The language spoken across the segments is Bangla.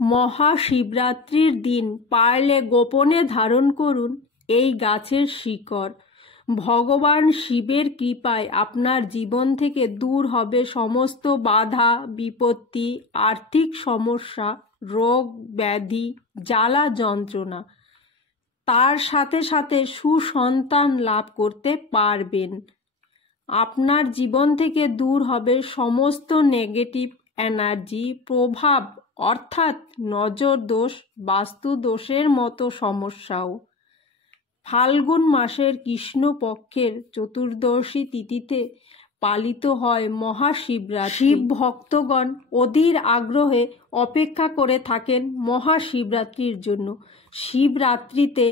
মহাশিবরাত্রির দিন পারলে গোপনে ধারণ করুন এই গাছের শিকড়। ভগবান শিবের কৃপায় আপনার জীবন থেকে দূর হবে সমস্ত বাধা বিপত্তি, আর্থিক সমস্যা, রোগ ব্যাধি, জ্বালা যন্ত্রণা। তার সাথে সাথে সুসন্তান লাভ করতে পারবেন। আপনার জীবন থেকে দূর হবে সমস্ত নেগেটিভ এনার্জি প্রভাব, অর্থাৎ নজর দোষ, বাস্তু দোষের মতো সমস্যাও। ফাল্গুন মাসের কৃষ্ণপক্ষের চতুর্দশী তিথিতে পালিত হয় মহাশিবরাত্রি। শিব ভক্তগণ অধীর আগ্রহে অপেক্ষা করে থাকেন মহাশিবরাত্রির জন্য। শিবরাত্রিতে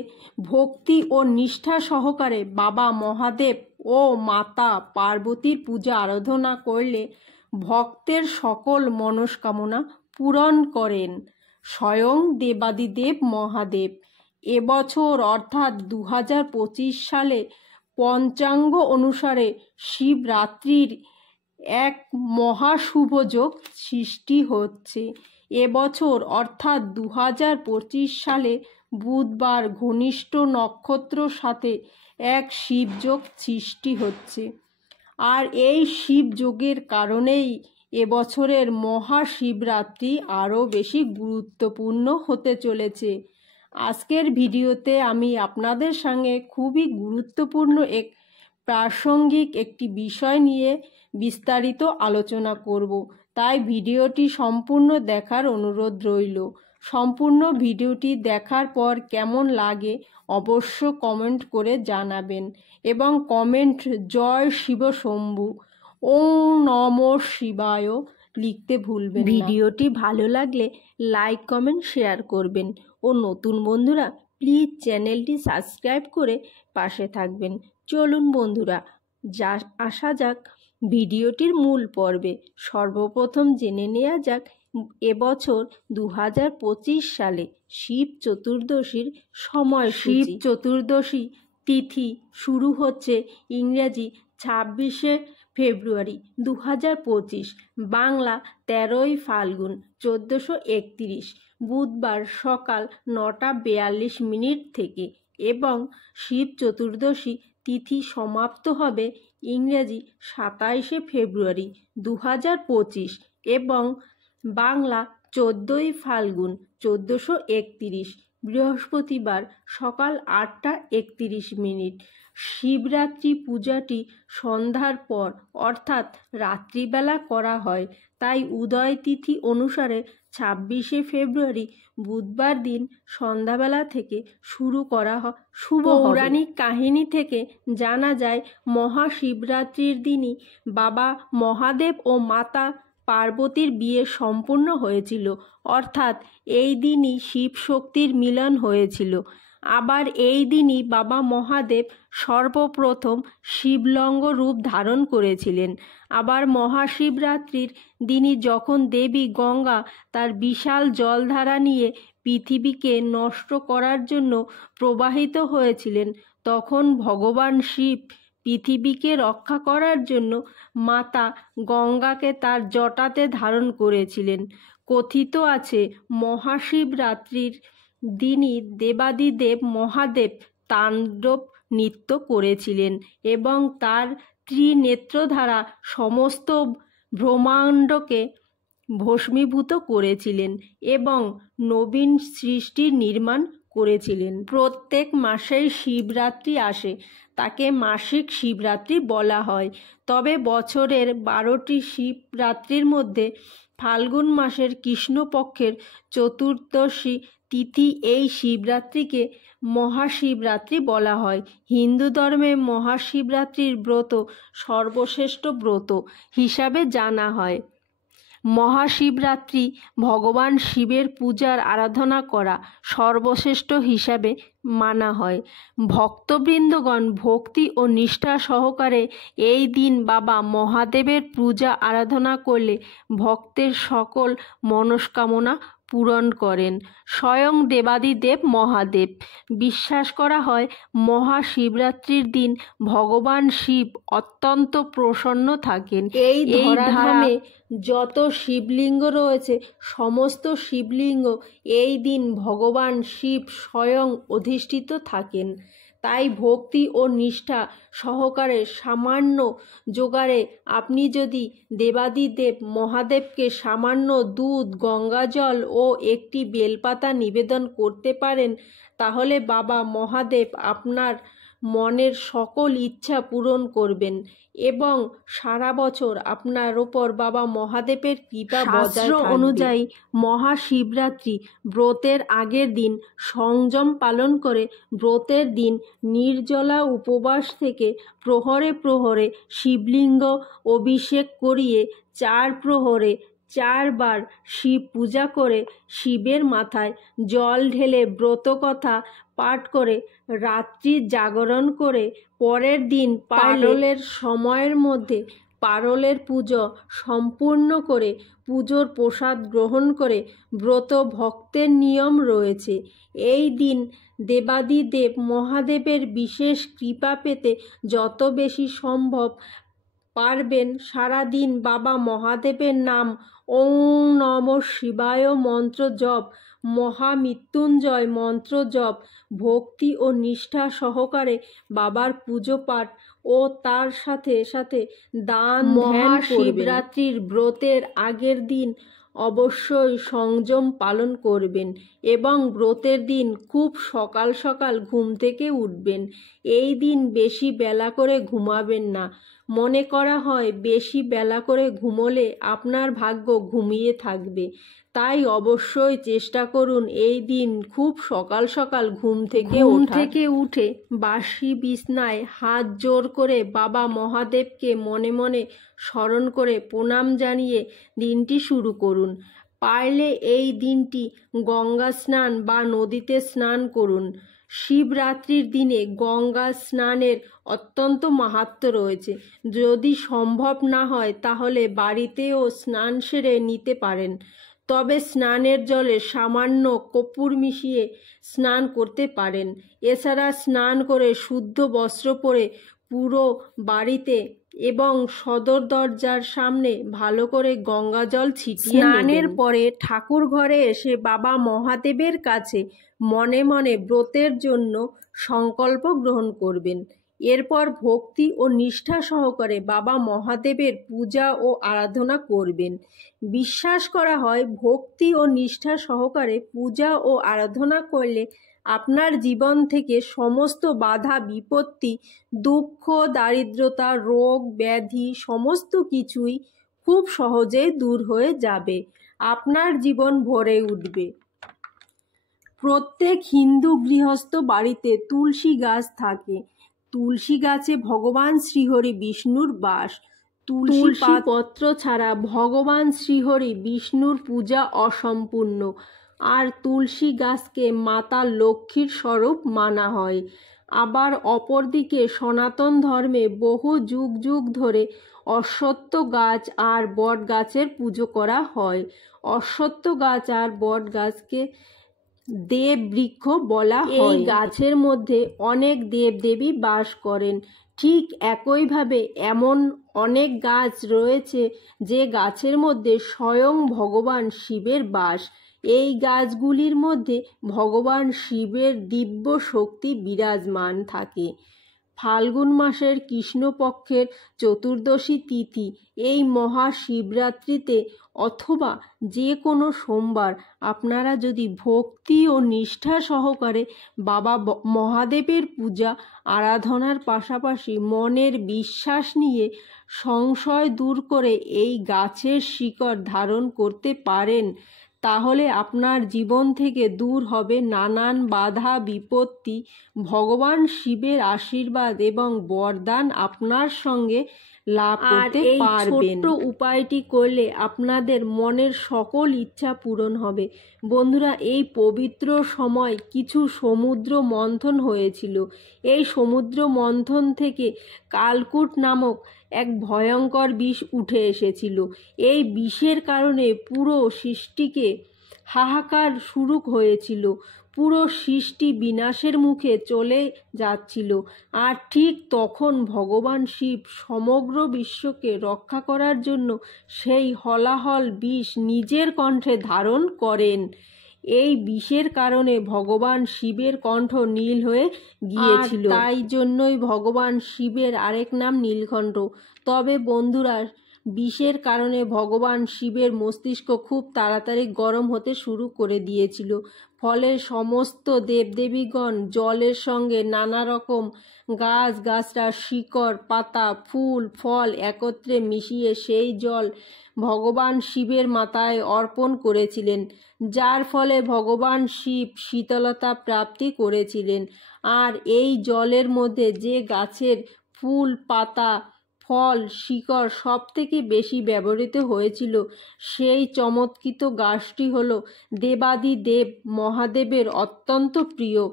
ভক্তি ও নিষ্ঠা সহকারে বাবা মহাদেব ও মাতা পার্বতীর পূজা আরাধনা করলে ভক্তের সকল মনস্কামনা পূরণ করেন স্বয়ং দেবাদিদেব মহাদেব। এবছর অর্থাৎ 2025 সালে পঞ্চাঙ্গ অনুসারে শিবরাত্রির এক মহাশুভ যোগ সৃষ্টি হচ্ছে। এবছর অর্থাৎ 2025 সালে বুধবার ঘনিষ্ঠ নক্ষত্র সাথে এক শিবযোগ সৃষ্টি হচ্ছে। আর এই শিবযোগের কারণেই এবছরের মহাশিবরাত্রি আরও বেশি গুরুত্বপূর্ণ হতে চলেছে। আজকের ভিডিওতে আমি আপনাদের সঙ্গে খুবই গুরুত্বপূর্ণ প্রাসঙ্গিক একটি বিষয় নিয়ে বিস্তারিত আলোচনা করব, তাই ভিডিওটি সম্পূর্ণ দেখার অনুরোধ রইল। সম্পূর্ণ ভিডিওটি দেখার পর কেমন লাগে অবশ্য কমেন্ট করে জানাবেন এবং কমেন্ট জয় শিব শম্ভু ওম নমঃ শিবায় লিখতে ভুলবেন না। ভিডিওটি ভালো লাগলে লাইক কমেন্ট শেয়ার করবেন ও নতুন বন্ধুরা প্লিজ চ্যানেলটি সাবস্ক্রাইব করে পাশে থাকবেন। চলুন বন্ধুরা আসা যাক ভিডিওটির মূল পর্বে। সর্বপ্রথম জেনে নেওয়া যাক এবছর 2025 সালে শিব চতুর্দশীর সময়। শিব চতুর্দশী তিথি শুরু হচ্ছে ইংরেজি 26শে ফেব্রুয়ারি 2025, বাংলা 13ই ফাল্গুন 1431, বুধবার সকাল 9:42 থেকে এবং শিব চতুর্দশী তিথি সমাপ্ত হবে ইংরেজি 27শে ফেব্রুয়ারি 2025 এবং বাংলা 14ই ফাল্গুন 1431, বৃহস্পতিবার সকাল 8:31। শিবরাত্রি পূজাটি সন্ধ্যার পর অর্থাৎ রাত্রিবেলা করা হয়, তাই উদয় তিথি অনুসারে 26শে ফেব্রুয়ারি বুধবার দিন সন্ধ্যাবেলা থেকে শুরু করা হয় শুভ। পৌরাণিক কাহিনী থেকে জানা যায় মহাশিবরাত্রির দিনই বাবা মহাদেব ও মাতা পার্বতীর বিয়ে সম্পূর্ণ হয়েছিল, অর্থাৎ এই দিনই শিব শক্তির মিলন হয়েছিল। আবার এই দিনই বাবা মহাদেব সর্বপ্রথম শিবলঙ্গ রূপ ধারণ করেছিলেন। আবার মহাশিবরাত্রির দিনই যখন দেবী গঙ্গা তার বিশাল জলধারা নিয়ে পৃথিবীকে নষ্ট করার জন্য প্রবাহিত হয়েছিলেন, তখন ভগবান শিব পৃথিবীকে রক্ষা করার জন্য মাতা গঙ্গাকে তার জটাতে ধারণ করেছিলেন। কথিত আছে মহাশিবরাত্রির দিনই দেবাদিদেব মহাদেব তাণ্ডব নৃত্য করেছিলেন এবং তার ত্রিনেত্র দ্বারা সমস্ত ব্রহ্মাণ্ডকে ভস্মীভূত করেছিলেন এবং নবীন সৃষ্টির নির্মাণ করেছিলেন। প্রত্যেক মাসেই শিবরাত্রি আসে, তাকে মাসিক শিবরাত্রি বলা হয়। তবে বছরের 12টি শিবরাত্রির মধ্যে ফাল্গুন মাসের কৃষ্ণপক্ষের চতুর্দশী তিথি এই শিবরাত্রিকে মহাশিবরাত্রি বলা হয়। হিন্দু ধর্মে মহাশিবরাত্রির ব্রত সর্বশ্রেষ্ঠ ব্রত হিসাবে জানা হয়। মহাশিবরাত্রি ভগবান শিবের পূজার আরাধনা করা সর্বশ্রেষ্ঠ হিসাবে মানা হয়। ভক্তবৃন্দগণ ভক্তি ও নিষ্ঠা সহকারে এই দিন বাবা মহাদেবের পূজা আরাধনা করলে ভক্তের সকল মনস্কামনা পূরণ করেন স্বয়ং দেবাদিদেব মহাদেব। বিশ্বাস করা হয় মহাশিবরাত্রির দিন ভগবান শিব অত্যন্ত প্রসন্ন থাকেন। এই ধরাধামে যত শিবলিঙ্গ রয়েছে সমস্ত শিবলিঙ্গ এই দিন ভগবান শিব স্বয়ং অধিষ্ঠিত থাকেন। তাই ভক্তি ও নিষ্ঠা সহকারে সামান্য জোগাড়ে আপনি যদি দেবাদিদেব মহাদেবকে সামান্য দুধ, গঙ্গাজল ও একটি বেলপাতা নিবেদন করতে পারেন, তাহলে বাবা মহাদেব আপনার মনের সকল ইচ্ছা পূরণ করবেন এবং সারা বছর আপনার ওপর বাবা মহাদেবের কৃপা বজায় থাকবে। অনুযায়ী মহাশিবরাত্রি ব্রতের আগের দিন সংযম পালন করে ব্রতের দিন নির্জলা উপবাস থেকে প্রহরে প্রহরে শিবলিঙ্গ অভিষেক করিয়ে 4 প্রহরে 4 বার শিব পূজা করে শিবের মাথায় জল ঢেলে ব্রতকথা পাঠ করে রাত্রি জাগরণ করে পরের দিন পারলের সময়ের মধ্যে পারলের পুজো সম্পূর্ণ করে পুজোর প্রসাদ গ্রহণ করে ব্রত ভক্তের নিয়ম রয়েছে। এই দিন দেবাদিদেব মহাদেবের বিশেষ কৃপা পেতে যত বেশি সম্ভব পারবেন সারা দিন বাবা মহাদেবের নাম ওং নমঃ শিবায় মন্ত্র জপ, মহামৃত্যুঞ্জয় মন্ত্র জপ, ভক্তি ও নিষ্ঠা সহকারে বাবার পুজো পাঠ ও তার সাথে সাথে দান ধ্যান করবেন। মহাশিবরাত্রির ব্রতের আগের দিন অবশ্যই সংযম পালন করবেন এবং ব্রতের দিন খুব সকাল সকাল ঘুম থেকে উঠবেন। এই দিন বেশি বেলা করে ঘুমাবেন না। মনে করা হয় বেশি বেলা করে ঘুমোলে আপনার ভাগ্য ঘুমিয়ে থাকবে। তাই অবশ্যই চেষ্টা করুন এই দিন খুব সকাল সকাল ঘুম থেকে উঠে বাসি বিছনায় হাত জোড় করে বাবা মহাদেবকে মনে মনে স্মরণ করে প্রণাম জানিয়ে দিনটি শুরু করুন। পারলে এই দিনটি গঙ্গা স্নান বা নদীতে স্নান করুন। শিবরাত্রির দিনে গঙ্গা স্নানের অত্যন্ত মাহাত্ম্য রয়েছে। যদি সম্ভব না হয় তাহলে বাড়িতেও স্নান সেরে নিতে পারেন, তবে স্নানের জলে সামান্য কর্পূর মিশিয়ে স্নান করতে পারেন। এছাড়া স্নান করে শুদ্ধ বস্ত্র পরে পুরো বাড়িতে এবং সদর দরজার সামনে ভালো করে গঙ্গা জল ছিটিয়ে স্নানের পরে ঠাকুর ঘরে এসে বাবা মহাদেবের কাছে মনে মনে ব্রতের জন্য সংকল্প গ্রহণ করবেন। এরপর ভক্তি ও নিষ্ঠা সহকারে বাবা মহাদেবের পূজা ও আরাধনা করবেন। বিশ্বাস করা হয় ভক্তি ও নিষ্ঠা সহকারে পূজা ও আরাধনা করলে আপনার জীবন থেকে সমস্ত বাধা বিপত্তি, দুঃখ, দারিদ্রতা, রোগ ব্যাধি সমস্ত কিছুই খুব সহজেই দূর হয়ে যাবে। আপনার জীবন ভরে উঠবে। প্রত্যেক হিন্দু গৃহস্থ বাড়িতে তুলসী গাছ থাকে। তুলসী গাছে ভগবান শ্রীহরি বিষ্ণুর বাস। তুলসী পত্র ছাড়া ভগবান শ্রীহরি বিষ্ণুর পূজা অসম্পূর্ণ। আর তুলসী গাছকে মাতা লক্ষ্মীর স্বরূপ মানা হয়। আবার অপরদিকে সনাতন ধর্মে বহু যুগ যুগ ধরে অশ্বত্থ গাছ আর বট গাছের পুজো করা হয়। অশ্বত্থ গাছ আর বট গাছকে দেব বৃক্ষ বলা হয়। এই গাছের মধ্যে অনেক দেবদেবী বাস করেন। ঠিক একইভাবে এমন অনেক গাছ রয়েছে যে গাছের মধ্যে স্বয়ং ভগবান শিবের বাস। এই গাছগুলির মধ্যে ভগবান শিবের দিব্য শক্তি বিরাজমান থাকে। ফাল্গুন মাসের কৃষ্ণপক্ষের চতুর্দশী তিথি এই মহাশিবরাত্রিতে অথবা যে কোনো সোমবার আপনারা যদি ভক্তি ও নিষ্ঠা সহকারে বাবা মহাদেবের পূজা আরাধনার পাশাপাশি মনের বিশ্বাস নিয়ে সংশয় দূর করে এই গাছের শিকড় ধারণ করতে পারেন, তাহলে আপনার জীবন থেকে দূর হবে নানান বাধা বিপত্তি। ভগবান শিবের আশীর্বাদ এবং বরদান আপনার সঙ্গে লাভ করতে পারবেন। ছোট্ট উপায়টি করলে আপনাদের মনের সকল ইচ্ছা পূরণ হবে। বন্ধুরা, এই পবিত্র সময় কিছু সমুদ্র মন্থন হয়েছিল। এই সমুদ্র মন্থন থেকে কালকূট নামক এক ভয়ঙ্কর বিষ উঠে এসেছিল। এই বিষের কারণে পুরো সৃষ্টিকে হাহাকার শুরু হয়েছিল। পুরো সৃষ্টি বিনাশের মুখে চলে যাচ্ছিল। আর ঠিক তখন ভগবান শিব সমগ্র বিশ্বকে রক্ষা করার জন্য সেই হলাহল বিষ নিজের কণ্ঠে ধারণ করেন। এই বিষের কারণে ভগবান শিবের কণ্ঠ নীল হয়ে গিয়েছিল, তাই জন্যই ভগবান শিবের আরেক নাম নীলকণ্ঠ। তবে বন্ধুরা, বিষের কারণে ভগবান শিবের মস্তিষ্ক খুব তাড়াতাড়ি গরম হতে শুরু করে দিয়েছিল। ফলে সমস্ত দেবদেবীগণ জলের সঙ্গে নানা রকম গাছগাছড়া, শিকড়, পাতা, ফুল, ফল একত্রে মিশিয়ে সেই জল ভগবান শিবের মাথায় অর্পণ করেছিলেন, যার ফলে ভগবান শিব শীতলতা প্রাপ্তি করেছিলেন। আর এই জলের মধ্যে যে গাছের ফুল, পাতা, ফল, শিকড় সব থেকে বেশি ব্যবহৃত হয়েছিল, সেই চমৎকৃত গাছটি হল দেবাদিদেব মহাদেবের অত্যন্ত প্রিয়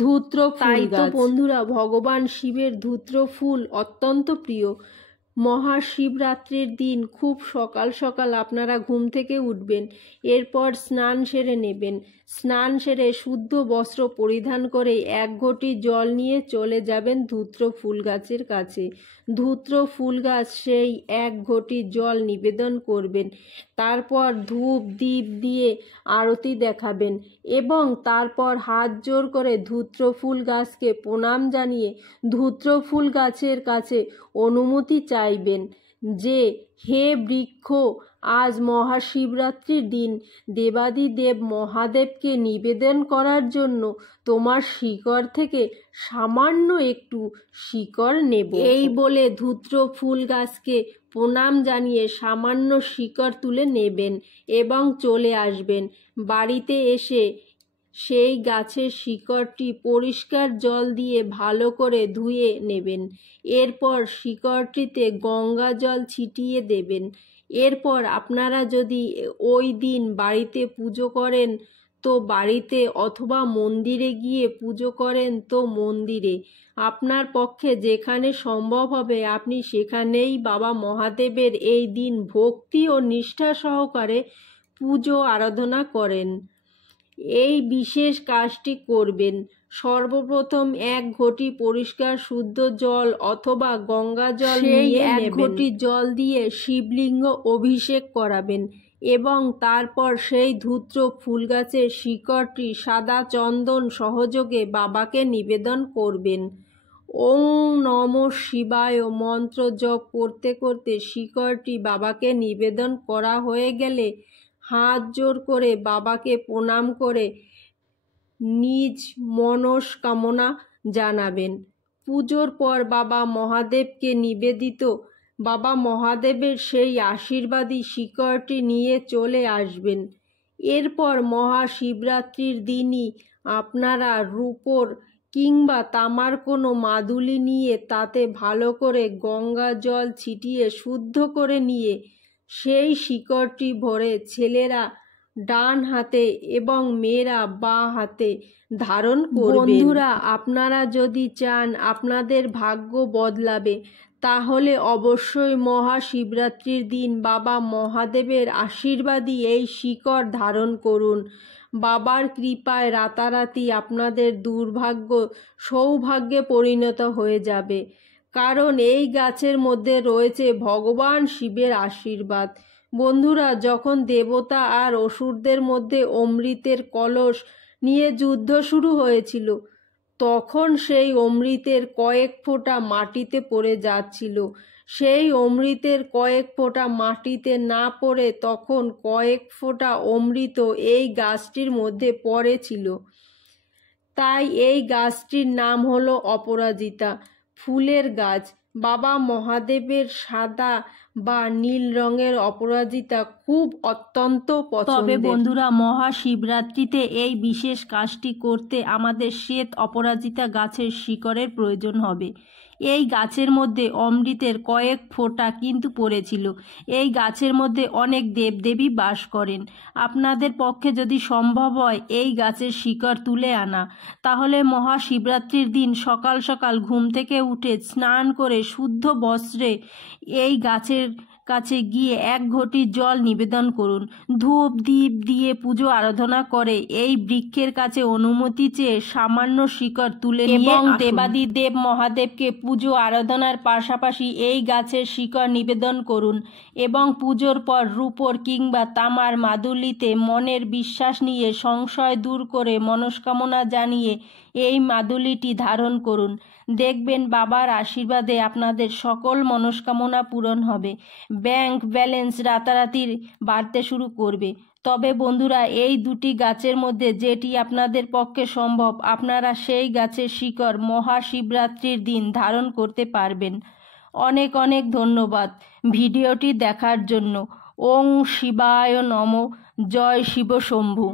ধূত্র ফুল গাছ। বন্ধুরা, ভগবান শিবের ধূত্র ফুল অত্যন্ত প্রিয়। মহাশিবরাত্রির দিন খুব সকাল সকাল আপনারা ঘুম থেকে উঠবেন, এরপর স্নান সেরে নেবেন। স্নান সেরে শুদ্ধ বস্ত্র পরিধান করে এক ঘটি জল নিয়ে চলে যাবেন ধূত্র ফুল গাছের কাছে। ধূত্র ফুল গাছ সেই এক ঘটি জল নিবেদন করবেন। তারপর ধূপ দীপ দিয়ে আরতি দেখাবেন এবং তারপর হাত জোড় করে ধূত্র ফুল গাছকে প্রণাম জানিয়ে ধূত্র ফুল গাছের কাছে অনুমতি চাইবেন যে, হে বৃক্ষ, আজ মহাশিবরাত্রির দিন দেবাদিদেব মহাদেবকে নিবেদন করার জন্য তোমার শিকড় থেকে সামান্য একটু শিকড় নেব। এই বলে ধূত্র ফুল গাছকে প্রণাম জানিয়ে সামান্য শিকড় তুলে নেবেন এবং চলে আসবেন। বাড়িতে এসে সেই গাছের শিকড়টি পরিষ্কার জল দিয়ে ভালো করে ধুয়ে নেবেন। এরপর শিকড়টিতে গঙ্গা জল ছিটিয়ে দেবেন। এরপর আপনারা যদি ওই দিন বাড়িতে পুজো করেন তো বাড়িতে, অথবা মন্দিরে গিয়ে পুজো করেন তো মন্দিরে, আপনার পক্ষে যেখানে সম্ভব হবে আপনি সেখানেই বাবা মহাদেবের এই দিন ভক্তি ও নিষ্ঠা সহকারে পুজো আরাধনা করেন। এই বিশেষ কাজটি করবেন। সর্বপ্রথম এক ঘটি পরিষ্কার শুদ্ধ জল অথবা গঙ্গা জল নিয়ে এক ঘটি জল দিয়ে শিবলিঙ্গ অভিষেক করাবেন এবং তারপর সেই ধূত্র ফুল গাছের শিকড়টি সাদা চন্দন সহযোগে বাবাকে নিবেদন করবেন। ওং নমঃ শিবায় মন্ত্র জপ করতে করতে শিকড়টি বাবাকে নিবেদন করা হয়ে গেলে হাত জোড় করে বাবাকে প্রণাম করে নিজ মনস্কামনা জানাবেন। পুজোর পর বাবা মহাদেবকে নিবেদিত বাবা মহাদেবের সেই আশীর্বাদী শিকড়টি নিয়ে চলে আসবেন। এরপর মহাশিবরাত্রির দিনই আপনারা রূপোর কিংবা তামার কোনো মাদুলি নিয়ে তাতে ভালো করে গঙ্গা জল ছিটিয়ে শুদ্ধ করে নিয়ে সেই শিকড়টি ভরে ছেলেরা ডান হাতে এবং মেয়েরা বাঁ হাতে ধারণ করবেন। বন্ধুরা, আপনারা যদি চান আপনাদের ভাগ্য বদলাবে, তাহলে অবশ্যই মহাশিবরাত্রির দিন বাবা মহাদেবের আশীর্বাদী এই শিকড় ধারণ করুন। বাবার কৃপায় রাতারাতি আপনাদের দুর্ভাগ্য সৌভাগ্যে পরিণত হয়ে যাবে, কারণ এই গাছের মধ্যে রয়েছে ভগবান শিবের আশীর্বাদ। বন্ধুরা, যখন দেবতা আর অসুরদের মধ্যে অমৃতের কলস নিয়ে যুদ্ধ শুরু হয়েছিল, তখন সেই অমৃতের কয়েক ফোঁটা মাটিতে পড়ে যাচ্ছিল। সেই অমৃতের কয়েক ফোঁটা মাটিতে না পড়ে তখন কয়েক ফোঁটা অমৃত এই গাছটির মধ্যে পড়েছিল। তাই এই গাছটির নাম হলো অপরাজিতা ফুলের গাছ। বাবা মহাদেবের সাদা বা নীল রঙের অপরাজিতা খুব অত্যন্ত পছন্দের। তবে বন্ধুরা, মহাশিবরাত্রিতে এই বিশেষ কাজটি করতে আমাদের শ্বেত অপরাজিতা গাছের শিকড়ের প্রয়োজন হবে। এই গাছের মধ্যে অমৃতের কয়েক ফোঁটা কিন্তু পড়েছিল। এই গাছের মধ্যে অনেক দেবদেবী বাস করেন। আপনাদের পক্ষে যদি সম্ভব হয় এই গাছের শিকড় তুলে আনা, তাহলে মহাশিবরাত্রির দিন সকাল সকাল ঘুম থেকে উঠে স্নান করে শুদ্ধ বস্ত্রে এই গাছের কাছে গিয়ে 1 ঘটি জল নিবেদন করুন। ধূপ দীপ দিয়ে পুজো আরাধনা করে এই বৃক্ষের কাছে অনুমতি চেয়ে সামান্য শিকড় তুলে নিয়ে এবং দেবাদিদেব মহাদেবকে পুজো আরাধনার পাশাপাশি এই গাছের শিকড় নিবেদন করুন এবং পুজোর পর রূপোর কিংবা তামার মাদুলিতে মনের বিশ্বাস নিয়ে সংশয় দূর করে মনস্কামনা জানিয়ে এই মাদুলিটি ধারণ করুন। দেখবেন বাবার আশীর্বাদে আপনাদের সকল মনস্কামনা পূরণ হবে। ব্যাংক ব্যালেন্স রাতারাতি বাড়তে শুরু করবে। তবে বন্ধুরা, এই 2টি গাছের মধ্যে যেটি আপনাদের পক্ষে সম্ভব আপনারা সেই গাছের শিকড় মহাশিবরাত্রির দিন ধারণ করতে পারবেন। অনেক অনেক ধন্যবাদ ভিডিওটি দেখার জন্য। ওং শিবায় নমঃ। জয় শিব শম্ভু।